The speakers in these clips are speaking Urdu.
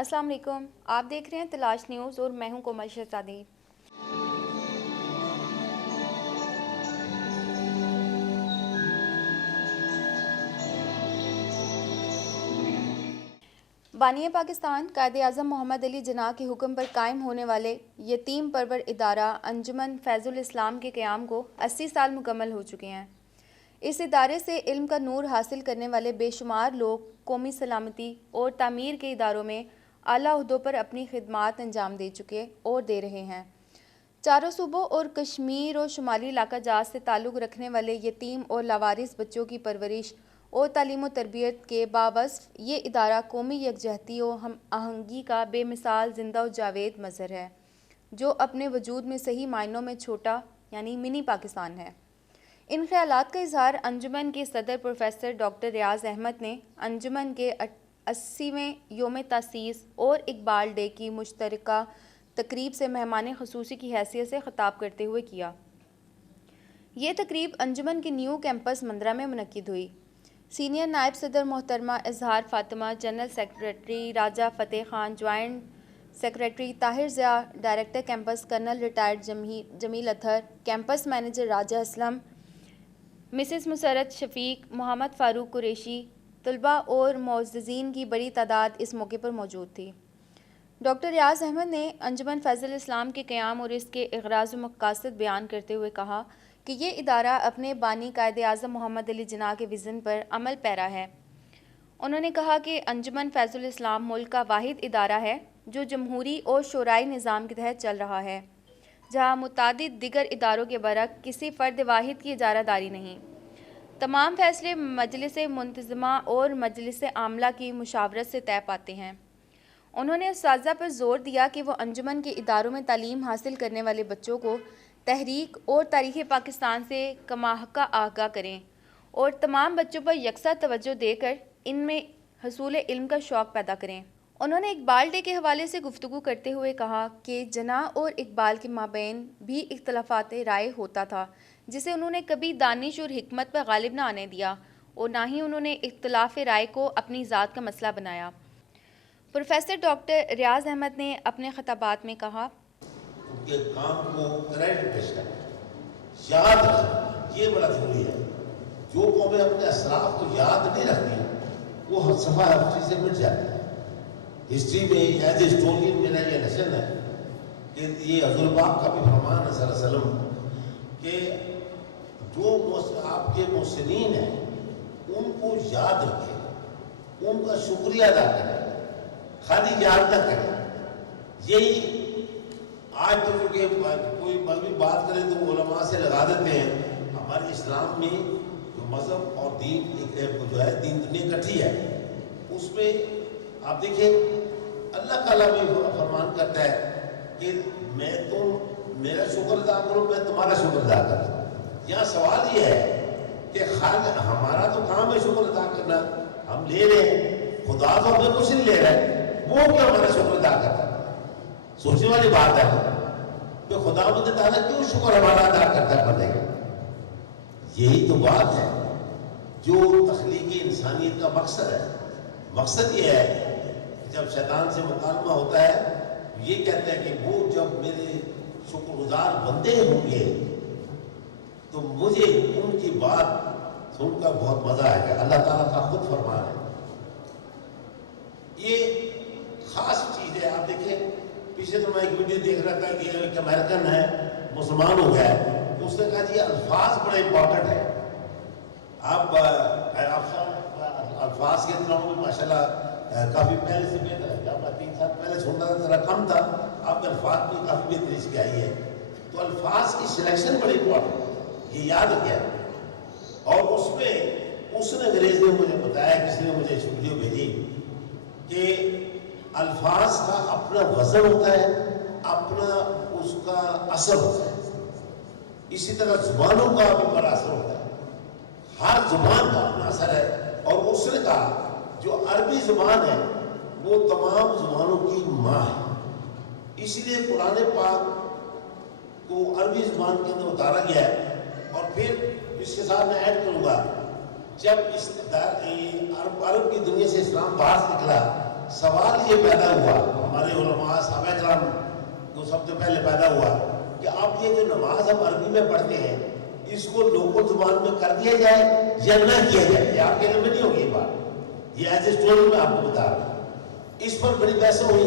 السلام علیکم، آپ دیکھ رہے ہیں تلاش نیوز اور میں ہوں کومل شہزادی۔ بانی پاکستان قائد اعظم محمد علی جناح کے حکم پر قائم ہونے والے یتیم پرور ادارہ انجمن فیض الاسلام کے قیام کو 80 سال مکمل ہو چکے ہیں۔ اس ادارے سے علم کا نور حاصل کرنے والے بے شمار لوگ قومی سلامتی اور تعمیر کے اداروں میں اعلیٰ عہدوں پر اپنی خدمات انجام دے چکے اور دے رہے ہیں۔ چاروں صوبوں اور کشمیر اور شمالی علاقہ جات سے تعلق رکھنے والے یتیم اور لاوارث بچوں کی پرورش اور تعلیم و تربیت کے باوصف یہ ادارہ قومی یکجہتی و ہم آہنگی کا بے مثال زندہ و جاوید مظہر ہے، جو اپنے وجود میں صحیح معنوں میں چھوٹا یعنی منی پاکستان ہے۔ ان خیالات کا اظہار انجمن کے صدر پروفیسر ڈاکٹر ریاض احمد نے انجمن کے 80ویں یوم تاسیس اور اقبال ڈے کی مشترکہ تقریب سے مہمان خصوصی کی حیثیت سے خطاب کرتے ہوئے کیا۔ یہ تقریب انجمن کے نیو کیمپس مندرہ میں منعقد ہوئی۔ سینئر نائب صدر محترمہ Izhar Fatima, general secretary Raja Fateh Khan, joint secretary Tahir Zia, director campus colonel retired Jamil Athar, campus manager Raja Aslam, Mrs Musarrat Shafiq, Muhammad Farooq Qureshi, طلباء اور معززین کی بڑی تعداد اس موقع پر موجود تھی۔ ڈاکٹر ریاض احمد نے انجمن فیض الاسلام کے قیام اور اس کے اغراض و مقاصد بیان کرتے ہوئے کہا کہ یہ ادارہ اپنے بانی قائد اعظم محمد علی جناح کے وژن پر عمل پیرا ہے۔ انہوں نے کہا کہ انجمن فیض الاسلام ملک کا واحد ادارہ ہے جو جمہوری اور شورائی نظام کے تحت چل رہا ہے، جہاں متعدد دیگر اداروں کے برعکس کسی فرد واحد کی اجارہ داری نہیں۔ تمام فیصلے مجلس منتظمہ اور مجلس عاملہ کی مشاورت سے طے پاتے ہیں۔ انہوں نے اساتذہ پر زور دیا کہ وہ انجمن کے اداروں میں تعلیم حاصل کرنے والے بچوں کو تحریک اور تاریخ پاکستان سے کماحقہ آگاہ کریں اور تمام بچوں پر یکساں توجہ دے کر ان میں حصول علم کا شوق پیدا کریں۔ انہوں نے اقبال ڈے کے حوالے سے گفتگو کرتے ہوئے کہا کہ جناح اور اقبال کے مابین بھی اختلافات رائے ہوتا تھا، جسے انہوں نے کبھی دانش اور حکمت پر غالب نہ آنے دیا اور نہ ہی انہوں نے اختلاف رائے کو اپنی ذات کا مسئلہ بنایا۔ پروفیسر ڈاکٹر ریاض احمد نے اپنے خطابات میں کہا ان کے کام کو کریڈٹ پیش کریں، یاد رکھیں، یہ بڑا ضروری ہے۔ جو قومیں اپنے اسلاف کو یاد نہیں رکھتی وہ صفحہ ہسٹری سے مٹ جاتی ہے۔ ہسٹری میں ایز اے ہسٹورین میرا یہ لیسن ہے کہ یہ حضور پاک کا بھی فرمان ہے صلی اللہ علیہ وسلم کہ جو آپ کے محسنین ہیں ان کو یاد رکھیں، ان کا شکریہ ادا کریں، خالی یاد نہ کریں۔ یہی آج تو چونکہ کوئی مذہبی بات کرے تو علماء سے لگا دیتے ہیں۔ ہمارے اسلام میں جو مذہب اور دین جو ہے دین دنیا اکٹھی ہے، اس میں آپ دیکھیں اللہ تعالیٰ بھی فرمان کرتا ہے کہ میں میرا شکر ادا کروں، میں تمہارا شکر ادا کروں۔ یہاں سوال یہ ہے کہ ہمارا تو کام ہے شکر ادا کرنا، ہم لے رہے ہیں، خدا تو ہمیں کچھ نہیں لے رہا ہے، وہ کیوں ہمارا شکر ادا کرتا ہے؟ سوچنے والی بات ہے کہ خدا مند تعالیٰ کیوں شکر ہمارا ادا کرتا ہے بندے کا؟ یہی تو بات ہے جو تخلیقی انسانیت کا مقصد ہے۔ مقصد یہ ہے کہ جب شیطان سے مکالمہ ہوتا ہے یہ کہتے ہیں کہ وہ جب میرے شکر گزار بندے ہوں گے تو مجھے ان کی بات سن کر بہت مزہ آئے گا۔ اللہ تعالیٰ کا خود فرمان ہے، یہ خاص چیز ہے۔ آپ دیکھیں پیچھے تو میں ایک ویڈیو دیکھ رہا تھا کہ ایک امریکن ہے مسلمان ہو گیا ہے، اس نے کہا جی الفاظ بڑے امپورٹنٹ ہیں، آپ الفاظ کے اندر ماشاء اللہ کافی پہلے سے بہتر ہے، جب 3 سال پہلے چھوڑنا تھا ذرا کم تھا، آپ الفاظ میں کافی بہتری اس کی آئی ہے۔ تو الفاظ کی سلیکشن بڑی امپورٹنٹ ہے، یہ یاد رکھیں۔ اور اس میں اس نے انگریز نے مجھے بتایا، کسی نے مجھے ویڈیو بھیجی کہ الفاظ کا اپنا وزن ہوتا ہے، اپنا اس کا اثر ہوتا ہے، اسی طرح زبانوں کا بھی بڑا اثر ہوتا ہے۔ ہر زبان کا اپنا اثر ہے، اور اس نے کہا جو عربی زبان ہے وہ تمام زبانوں کی ماں ہے، اسی لیے قرآن پاک کو عربی زبان کے اندر اتارا گیا ہے۔ اور پھر اس کے ساتھ میں ایڈ کروں گا، جب عرب کی دنیا سے اسلام باہر نکلا سوال یہ پیدا ہوا ہمارے علماء صحابہ کرام کو سب سے پہلے پیدا ہوا کہ اب یہ جو نماز ہم عربی میں پڑھتے ہیں اس کو لوکل زبان میں کر دیا جائے یا نہ کیا جائے. یہ آپ کے علم میں نہیں ہوگی یہ بات, یہ ایز اے اسٹوری میں آپ کو بتا رہا ہوں. اس پر بڑی بحث ہوئی.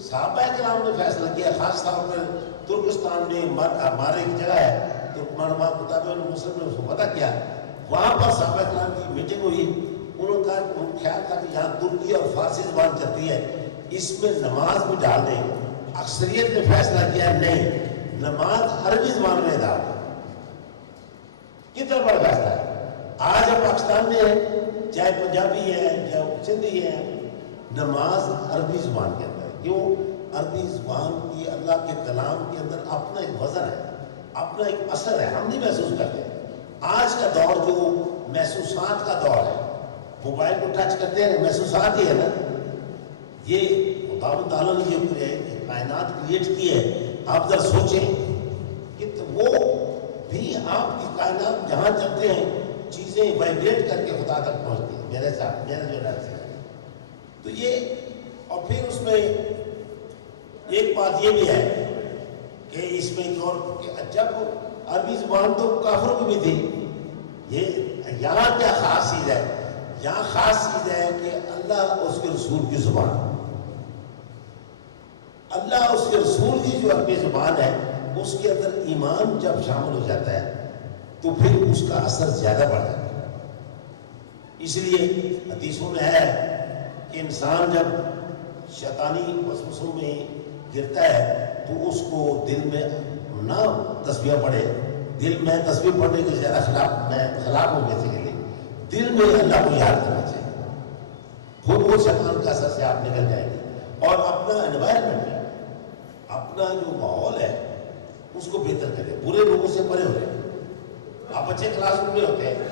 صحابہ کرام نے فیصلہ کیا, خاص طور پر ترکستان میں ہمارے ایک جگہ ہے ترکمان مسلم نے اس کو پتہ کیا, وہاں پر صحابہ کرام کی میٹنگ ہوئی. انہوں نے کہا کہ ان خیال تھا کہ یہاں ترکی اور فارسی زبان چلتی ہے, اس میں نماز بھی ڈال دیں. اکثریت نے فیصلہ کیا نہیں, نماز عربی زبان میں ادا ہو. کتنا بڑا فیصلہ ہے. آج ہم پاکستان میں ہیں, چاہے پنجابی ہیں چاہے سندھی ہیں, نماز عربی زبان کے اندر. کیوں؟ عربی زبان کی اللہ کے کلام کے اندر اپنا ایک وزن ہے, اپنا ایک اثر ہے, ہم نہیں محسوس کرتے. آج کا دور جو محسوسات کا دور ہے, موبائل کو ٹچ کرتے ہیں محسوسات ہی ہے نا. یہ خدا تعالیٰ نے یہ کائنات کریٹ کی ہے. آپ ذرا سوچیں کہ وہ بھی آپ کی کائنات جہاں چلتے ہیں چیزیں وائبریٹ کر کے خدا تک پہنچتی ہیں. میرے ساتھ میرا جو رہتا ہے تو یہ, اور پھر اس میں ایک بات یہ بھی ہے کہ اس میں ایک اور کہ جب عربی زبان تو کافروں کی بھی تھی, یہ یہاں کیا خاص چیز ہے؟ یہاں خاص چیز ہے کہ اللہ اس کے رسول کی زبان, اللہ اس کے رسول کی جو عربی زبان ہے اس کے اندر ایمان جب شامل ہو جاتا ہے تو پھر اس کا اثر زیادہ بڑھ جاتا ہے. اس لیے حدیثوں میں ہے کہ انسان جب شیطانی وسوسوں میں گرتا ہے تو اس کو دل میں نہ تسبیح پڑھے, دل میں تسبیح پڑھنے کے زیادہ خلاف ہو بیسیکلی دل میں اللہ کو یاد کرنا چاہیے. خود وہ شیطان کا اثر سے آپ نکل جائیں گے اور اپنا انوائرمنٹ, اپنا جو ماحول ہے اس کو بہتر کریں, برے لوگوں سے پرے ہو جائیں. آپ بچے کلاس روم میں ہوتے ہیں,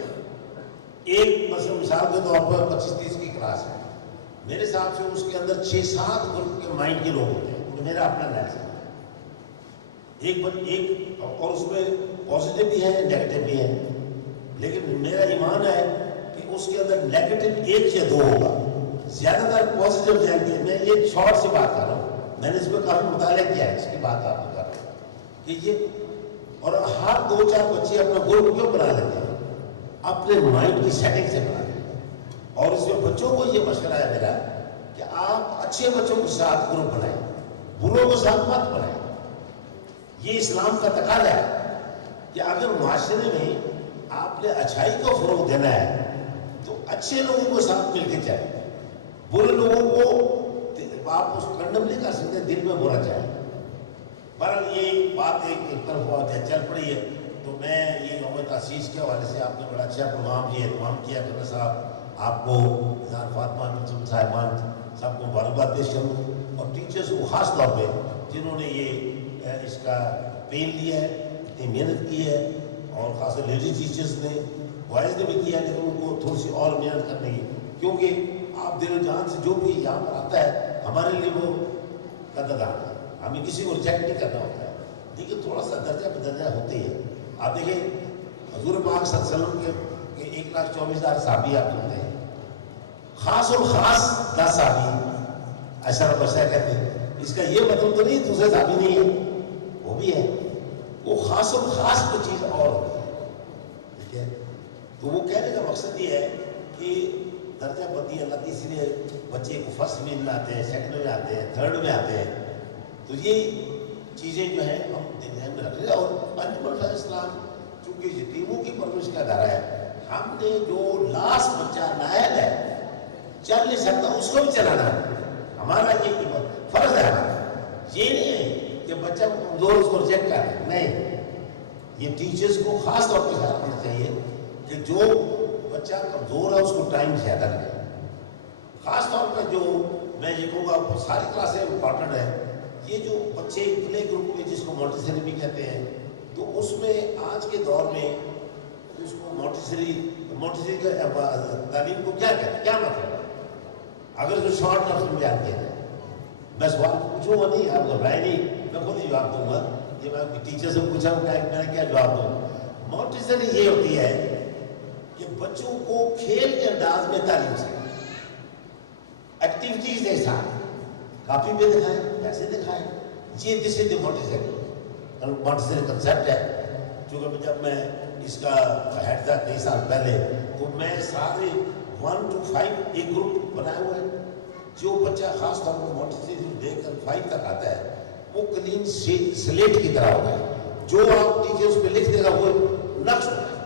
ایک مثال کے طور پر 25-30 کی کلاس ہے, میرے حساب سے اس کے اندر 6-7 گروپ کے مائنڈ کے لوگ ہوتے ہیں. میرا اپنا نیس ہے, ایک اور اس میں پازیٹیو بھی ہے نیگیٹو بھی ہے, لیکن میرا ایمان ہے کہ اس کے اندر نیگیٹو 1 یا 2 ہوگا, زیادہ تر پازیٹیو جائیں گے. میں ایک شارٹ سے بات کر رہا ہوں, میں نے اس پہ کافی مطالعہ کیا ہے, اس کی بات آپ کو کر رہا ہوں کہ یہ, اور ہر 2-4 بچے اپنا گروپ کیوں بنا لیتے ہیں؟ اپنے مائنڈ کی سیٹنگ سے بنا لیتے ہیں. اور اس میں بچوں کو یہ مشورہ ہے میرا کہ آپ اچھے بچوں کے ساتھ گروپ بنائیں, بروں کو ساتھ مت بنائیں. یہ اسلام کا تقاضا ہے کہ اگر معاشرے میں آپ نے اچھائی کو فروغ دینا ہے تو اچھے لوگوں کو ساتھ مل کے چلیں, برے لوگوں کو آپ اس کنڈم نہیں کر سکتے, دل میں برا چاہے. پر یہ بات ایک طرف چل پڑی ہے. تو میں یہ یوم تاسیس کے حوالے سے آپ نے بڑا اچھا پروگرام یہ اہتمام کیا کرنا صاحب, آپ کو نثار فاطمہ صاحبان سب کو مبارکباد پیش کروں, اور ٹیچرس کو خاص طور پہ جنہوں نے یہ اس کا پین لیا ہے, اتنی محنت کی ہے, اور خاص طور لیڈی ٹیچرس نے, بوائز نے بھی کیا ہے, لیکن ان کو تھوڑی سی اور محنت کرنے کی, کیونکہ آپ دل و جان سے جو بھی یہاں پر آتا ہے ہمارے لیے وہ قدردان ہے. ہمیں کسی کو ریجیکٹ نہیں کرنا ہوتا ہے, لیکن تھوڑا سا درجہ بدرجہ ہوتی ہے. آپ دیکھیں حضور پاک صلی اللہ علیہ وسلم کے 1,24,000 صحابی آپ سنتے ہیں, خاص اور خاص 10 صحابی ایسا بشا کہتے ہیں. اس کا یہ مطلب تو نہیں دوسرے صحابی نہیں ہے, وہ بھی ہے, وہ خاص اور خاص کوئی چیز اور ہوتی ہے. ٹھیک ہے, تو وہ کہنے کا مقصد یہ ہے کہ درجہ بندی اللہ کی, اس لیے بچے کو فرسٹ میں آتے ہیں, سیکنڈ میں آتے ہیں, تھرڈ میں آتے ہیں. تو یہ چیزیں جو ہیں ہم ذہن میں رکھ رہے ہیں. اور انجمن فیض اسلام چونکہ یتیموں کی پرورش کا ادارہ ہے, ہم نے جو لاسٹ بچہ نائل ہے چل نہیں سکتا اس کو بھی چلانا ہے, ہمارا یہ فرض ہے. یہ نہیں ہے کہ بچہ کمزور اس کو ریجیکٹ کر دیں, نہیں. یہ ٹیچرز کو خاص طور پہ خیال رکھنا چاہیے کہ جو بچہ کمزور ہے اس کو ٹائم زیادہ لگے. خاص طور پہ جو میں یہ کہوں گا ساری کلاسیں امپارٹنٹ ہیں. یہ جو بچے پلے گروپ میں جس کو مونٹیسری بھی کہتے ہیں, تو اس میں آج کے دور میں اس کو مونٹیسری کا تعلیم کو کیا کہتے ہیں, کیا مطلب ہے؟ اگر جو شارٹ لفظ میں بیان کیا جائے, میں سوال پوچھوں گا نہیں, آپ گھبرائے نہیں, میں خود ہی جواب دوں گا. یہ میں ٹیچر سے پوچھا میں کیا جواب دوں. مونٹیسری یہ ہوتی ہے کہ بچوں کو کھیل کے انداز میں تعلیم سے, ایکٹیویٹیز دے ساتھ کاپی پہ دکھائیں، پیسے دکھائیں. یہ دس از دی مونٹیسری کنسیپٹ ہے. چونکہ جب میں اس کا ہیڈ تھا کئی سال پہلے، تو میں سارے 1 to 5 ایک گروپ بنایا ہوا ہے. جو بچہ خاص طور پر مونٹیسری لے کر 5 تک آتا ہے وہ کلین سلیٹ کی طرح ہوتا ہے. جو آپ ٹیچر اس پہ لکھ دے گا وہ نقش ہوتا ہے.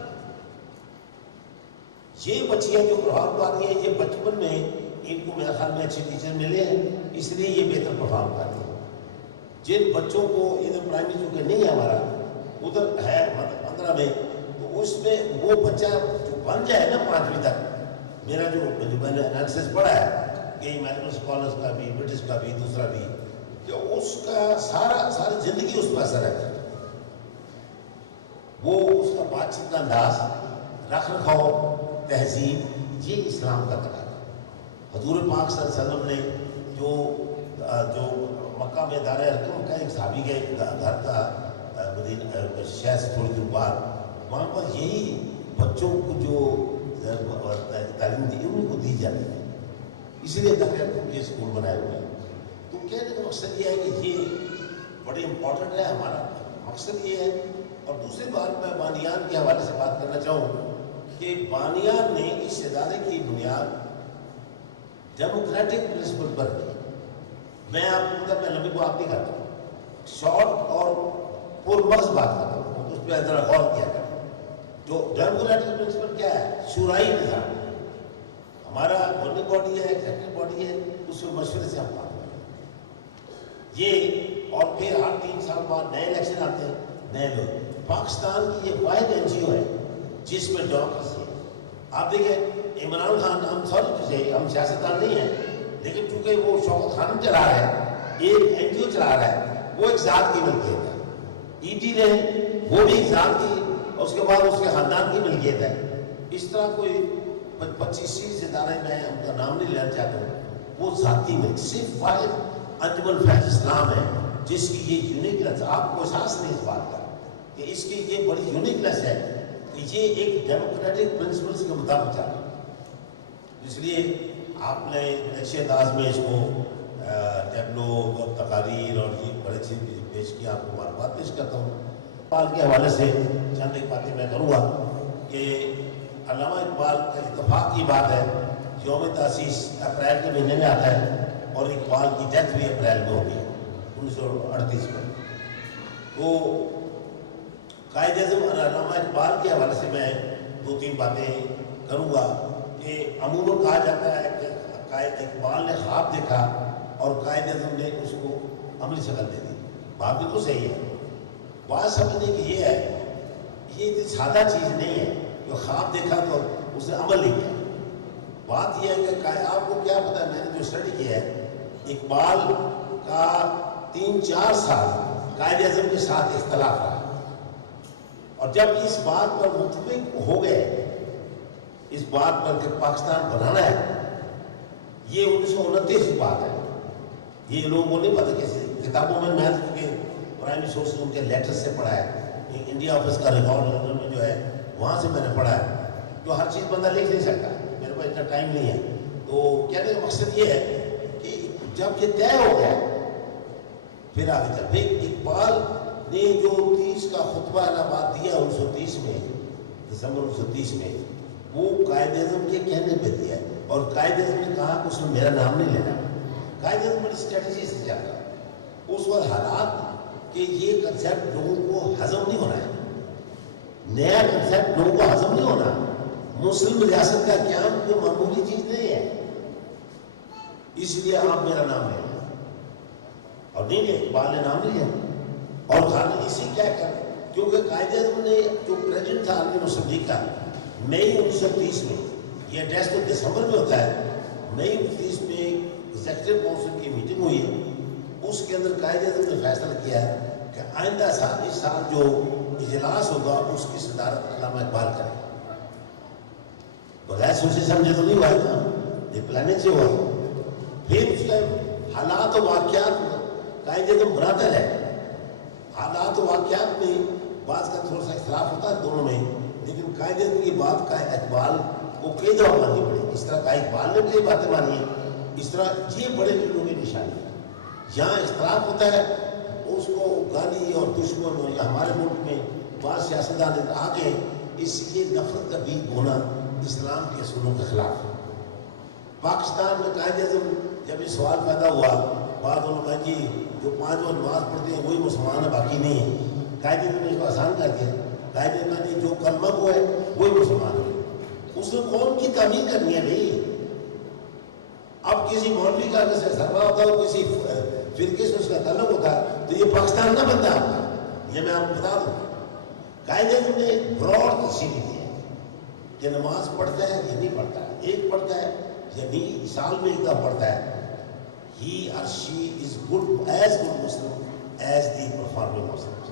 یہ بچیاں جو پرفارم کر رہی ہیں، یہ بچپن میں ان کو میرا خیال میں اچھے ٹیچر ملے ہیں، اس لیے یہ بہتر پرفارم کر رہی ہیں. جن بچوں کو ادھر پرائمری چونکہ نہیں ہے ہمارا، ادھر ہے 15 میں، تو اس میں وہ بچہ جو بن جائے نا 5ویں تک، میرا جو میں نے انالیسس پڑھا ہے کہ میڈیکل اسکالرس کا بھی، برٹش کا بھی، دوسرا بھی، کہ اس کا ساری زندگی اس پہ اثر ہے. وہ اس کا بات چیت کا انداز، رکھ رکھاؤ، تہذیب، یہ اسلام کا تقاضا. حضور پاک صلی اللہ علیہ وسلم نے جو مکہ میں دار ارقم کا ایک صحابی کے گھر تھا مدینہ شہر سے تھوڑی دور بعد، وہاں پر یہی بچوں کو جو تعلیم دی ان کو دی جاتی ہے. اسی لیے دار ارقم کے اسکول بنائے ہوئے ہیں. تو کہنے کا مقصد یہ ہے کہ یہ بڑی امپورٹنٹ ہے. ہمارا مقصد یہ ہے. اور دوسری بات میں بانیان کے حوالے سے بات کرنا چاہوں کہ بانیان نے اس ادارے کی بنیاد ڈیموکریٹک پرنسپل پر کی. میں آپ کو میں لمبی بات نہیں کرتا ہوں، شارٹ اور پرمغز بات کرتا ہوں، اس پہ ذرا غور کیا کریں. جو ڈیموکریٹک پرنسپل کیا ہے؟ شورائی نظام. ہمارا گورننگ باڈی ہے، ایگزیکٹو باڈی ہے، اس میں مشورے سے ہم بات کریں یہ. اور پھر ہر 3 سال بعد نئے الیکشن آتے ہیں، نئے لوگ. پاکستان کی یہ واحد NGO ہے جس میں ڈیموکریسی ہے. آپ دیکھیں عمران خان، ہم سیاستدان نہیں ہیں، لیکن چونکہ وہ شوکت خانم چلا رہا ہے، ایک NGO چلا رہا ہے، وہ ایک ذات کی ملکیت ہے. ED نے وہ بھی ایک ذات کی، اور اس کے بعد اس کے خاندان کی ملکیت ہے. اس طرح کوئی 25-30 ادارے میں ان کا نام نہیں لینا چاہتا ہوں، وہ ذاتی ملک. صرف واحد انجمن فیض اسلام ہے جس کی یہ یونیکنیس، آپ کو احساس نہیں اس بات کا کہ اس کی یہ بڑی یونیکنیس ہے کہ یہ ایک ڈیموکریٹک پرنسپلس کے مطابق چل رہا ہے. اس لیے آپ نے اچھے انداز میں اس کو ٹیبلو، تقاریر اور یہ بڑے اچھی پیش کی. آپ کو معلومات پیش کرتا ہوں. اقبال کے حوالے سے چند ایک باتیں میں کروں گا کہ علامہ اقبال کا اتفاق کی بات ہے، یوم تاسیس اپریل کے مہینے میں آتا ہے، اور اقبال کی ڈیتھ بھی اپریل میں ہوگی 1938 میں. تو قائد اعظم علامہ اقبال کے حوالے سے میں 2-3 باتیں کروں گا کہ عموماً کہا جاتا ہے کہ قائد اقبال نے خواب دیکھا اور قائد اعظم نے اس کو عملی شکل دے دی. بات بالکل صحیح ہے. بات سمجھنے کی یہ ہے، یہ سادہ چیز نہیں ہے جو خواب دیکھا تو اس نے عمل نہیں کیا. بات یہ ہے کہ آپ کو کیا پتا ہے، میں نے جو اسٹڈی کیا ہے، اقبال کا 3-4 سال قائد اعظم کے ساتھ اختلاف رہا، اور جب اس بات پر متفق ہو گئے، اس بات پر کہ پاکستان بنانا ہے، یہ 1929 کی بات ہے. یہ لوگوں کو نہیں پتا کیسے کتابوں میں چونکہ پرائمری سورس ان کے لیٹر سے پڑھا ہے، انڈیا آفس کا ریکارڈ لندن میں جو ہے وہاں سے میں نے پڑھا ہے. تو ہر چیز بندہ لکھ نہیں سکتا، میرے پاس اتنا ٹائم نہیں ہے. تو کہنے کا مقصد یہ ہے کہ جب یہ طے ہو گیا پھر آگے چل. پھر اقبال نے جو 30 کا خطبہ الہ آباد دیا 1930 میں، دسمبر 1930 میں، وہ قائد اعظم کے کہنے پہ دیا، اور قائد اعظم نے کہا کہ اس میں میرا نام نہیں لینا. قائد اعظم بڑی اسٹریٹجی سے چلتا اس وقت حالات کہ یہ کنسیپٹ لوگوں کو ہضم نہیں ہونا ہے، نیا کنسیپٹ لوگوں کو ہضم نہیں ہونا. مسلم ریاست کا قیام کوئی معمولی چیز نہیں ہے، اس لیے آپ میرا نام لیں. اور نہیں لے، اقبال نے نام لیا اور خالی اسی کیا کر، کیونکہ قائد اعظم نے جو پریزیڈنٹ تھا عالمی مسلم لیگ کا، مئی 1930 میں، یہ ایڈریس تو دسمبر میں ہوتا ہے، مئی 1930 میں ایگزیکٹو کونسل کی میٹنگ ہوئی ہے. اس کے اندر قائد اعظم نے فیصلہ کیا ہے کہ آئندہ سال، اس سال جو اجلاس ہوگا اس کی صدارت علامہ اقبال کرے. بغیر سوچے سمجھے تو نہیں ہوا تھا، یہ پلاننگ سے ہوا. پھر اس کے حالات و واقعات قائد اعظم برادر ہے، حالات و واقعات میں بعض کا تھوڑا سا اختلاف ہوتا ہے دونوں میں، لیکن قائد اعظم کی بات کا اقبال کو کئی دفعہ ماننی پڑی. اس طرح کا اقبال نے کئی باتیں مانی ہیں اس طرح یہ بڑے دلوں کی نشانی ہے. جہاں اختلاف ہوتا ہے اس کو گالی اور دشمن ہو، یا ہمارے ملک میں بعض سیاستدان آ کے اس یہ نفرت کا بیج بونا اسلام کے اصولوں کے خلاف ہے. پاکستان میں قائد اعظم جب یہ سوال پیدا ہوا، بعض علماء جی جو 5 وقت نماز پڑھتے ہیں وہی مسلمان ہے، باقی نہیں ہے. قائد اعظم نے اس کو آسان کر دیا. قائد اعظم نے جو کلمہ کو ہے وہی مسلمان ہے. اس نے قوم کی تعمیر کرنی ہے بھائی. اب کسی مولوی کا کسی سربراہ ہوتا ہے، کسی فرقے سے اس کا تعلق ہوتا ہے تو یہ پاکستان نہ بنتا ہے. یہ میں آپ کو بتا دوں. قائد اعظم نے براڈ تشریح دی ہے کہ نماز پڑھتا ہے یا نہیں پڑھتا ہے، ایک پڑھتا ہے یا نہیں، سال میں ایک دفعہ پڑھتا ہے. He or she is good as good Muslim as the performing Muslims.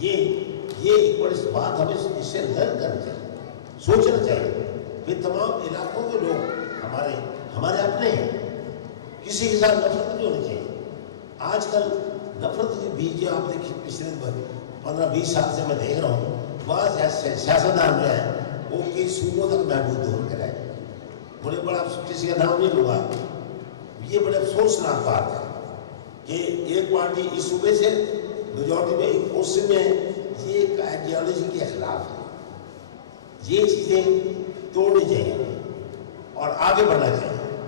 یہ ایک بڑی بات ہمیں اس سے لرن کرنا چاہیے، سوچنا چاہیے. پھر تمام علاقوں کے لوگ ہمارے اپنے ہیں، کسی کے ساتھ نفرت نہیں ہونی چاہیے. آج کل نفرت کے بیج آپ دیکھیے پچھلے 15-20 سال سے میں دیکھ رہا ہوں، بعض سیاستدان جو ہیں وہ کئی صوبوں تک محدود ہو کر رہے. مجھے بڑا کسی کا نام نہیں لوں گا، یہ بڑے افسوسناک بات ہے کہ ایک پارٹی اس صوبے سے میجورٹی میں اس میں یہ ایک آئیڈیالوجی کے خلاف ہے. یہ چیزیں توڑنی چاہیے اور آگے بڑھنا چاہیے.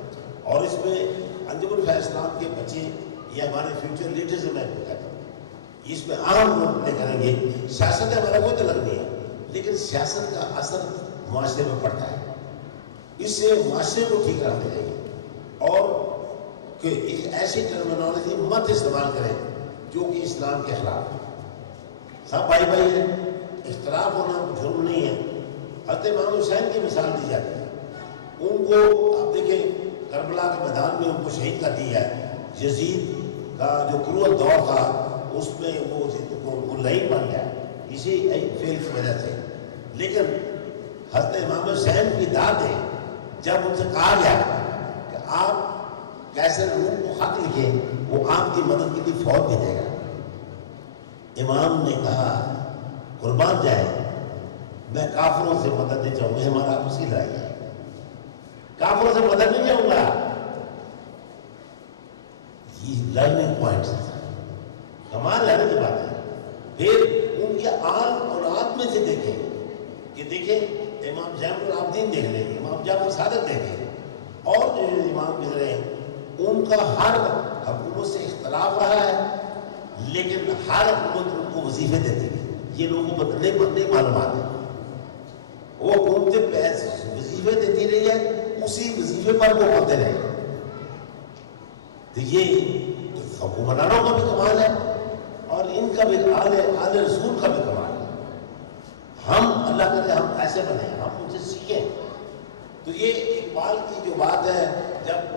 اور اس میں انجمن فیض اسلام کے بچے یہ ہمارے فیوچر لیڈرز میں کہتا ہوں اس میں اہم رول پلے کریں گے. سیاست ہے ہمارا کوئی تعلق نہیں ہے، لیکن سیاست کا اثر معاشرے میں پڑتا ہے. اس سے معاشرے کو ٹھیک رکھنا چاہیے اور کہ ایک ایسی ٹرمینالوجی مت استعمال کریں جو کہ اسلام کے خلاف ہے. سب بھائی بھائی ہیں، اختلاف ہونا جرم نہیں ہے. حضرت امام حسین کی مثال دی جاتی ہے. ان کو آپ دیکھیں کربلا کے میدان میں ان کو شہید کر دیا ہے. یزید کا جو کرول دور تھا اس میں وہ لعین بن گیا اسی فعل کی وجہ سے. لیکن حضرت امام حسین کی داد ہے جب ان سے کہا گیا کہ آپ کیسر روم کو خط لکھیں، وہ آپ کی مدد کے لیے فوج بھیجے گا. امام نے کہا قربان جائے میں کافروں سے مدد نہیں چاہوں گا، ہمارا آپس کی لڑائی ہے، کافروں سے مدد نہیں چاہوں گا. یہ لرننگ پوائنٹس کمال لرننگ کی بات ہے. پھر ان کے آل اور آد میں سے دیکھیں کہ دیکھیں امام زین العابدین دیکھ لیں، امام جعفر صادق دیکھیں اور جو امام گزرے ان کا ہر حکومت سے اختلاف رہا ہے، لیکن ہر حکومت ان کو وظیفے دیتی ہے. یہ لوگوں کو نہیں معلومات ہے. وہ حکومتیں وظیفے دیتی رہی ہے، اسی وظیفے پر وہ ہوتے رہے. تو یہ حکومرانوں کا بھی کمال ہے اور ان کا بھی آل رسول کا بھی کمال ہے. ہم اللہ کرے ہم ایسے بنے، ہم ان سے سیکھیں. تو یہ اقبال کی جو بات ہے، جب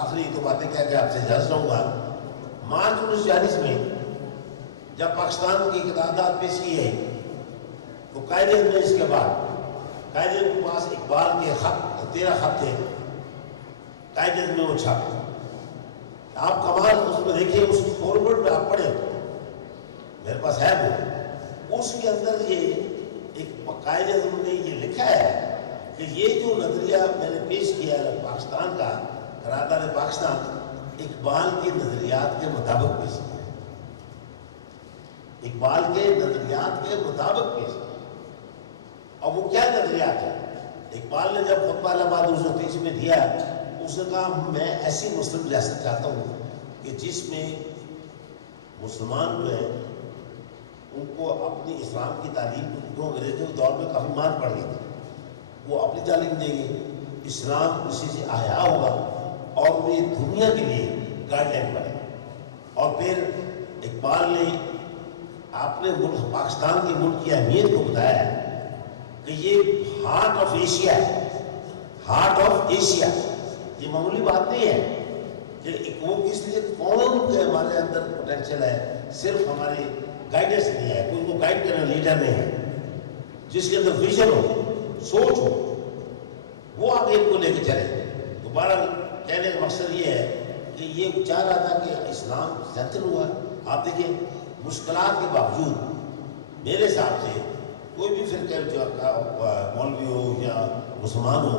آخری دو باتیں کہہ کے آپ سے اجازت لوں گا. مارچ 1940 میں جب پاکستان کی قرارداد پیش کی ہے تو قائد اعظم نے اس کے بعد قائد اعظم کے پاس اقبال کے خط 13 خط تھے. قائد اعظم نے وہ چھاپے. آپ کمال اس میں دیکھیں، اس فارورڈ میں آپ پڑھیں، میرے پاس ہے وہ، اس کے اندر یہ ایک قائد اعظم نے یہ لکھا ہے کہ یہ جو نظریہ میں نے پیش کیا ہے پاکستان کا، قرارداد پاکستان، اقبال کے نظریات کے مطابق پیش کیا ہے. اقبال کے نظریات کے مطابق پیش کیا. اور وہ کیا نظریات ہے؟ اقبال نے جب خطبہ آباد 1930 میں دیا، اس نے کہا میں ایسی مسلم ریاست چاہتا ہوں کہ جس میں مسلمان جو ہیں ان کو اپنی اسلام کی تعلیم جو انگریزوں کے دور میں کافی مار پڑ گئی تھی، وہ اپنی تعلیم دیں گے، اسلام اسی سے احیا ہوگا اور وہ یہ دنیا کے لیے گائیڈ لائن بنے. اور پھر اقبال نے اپنے ملک پاکستان کے ملک کی اہمیت کو بتایا ہے کہ یہ ہارٹ آف ایشیا ہے. ہارٹ آف ایشیا یہ معمولی بات نہیں ہے کہ وہ کس لیے کون کے ہمارے اندر پوٹینشیل ہے، صرف ہماری گائیڈنس نہیں ہے، کوئی کو گائیڈ کرنے لیڈر نہیں ہے جس کے اندر ویژن ہو، سوچ ہو، وہ آگے ان کو لے کے چلے. دوبارہ کہنے کا مقصد یہ ہے کہ یہ چاہ رہا تھا کہ اسلام سیٹل ہوا. آپ دیکھیں مشکلات کے باوجود میرے حساب سے کوئی بھی فرقہ مولوی ہو یا مسلمان ہو،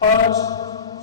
5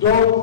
2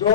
2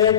1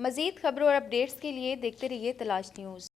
مزید خبروں اور اپڈیٹس کے لیے دیکھتے رہیے تلاش نیوز۔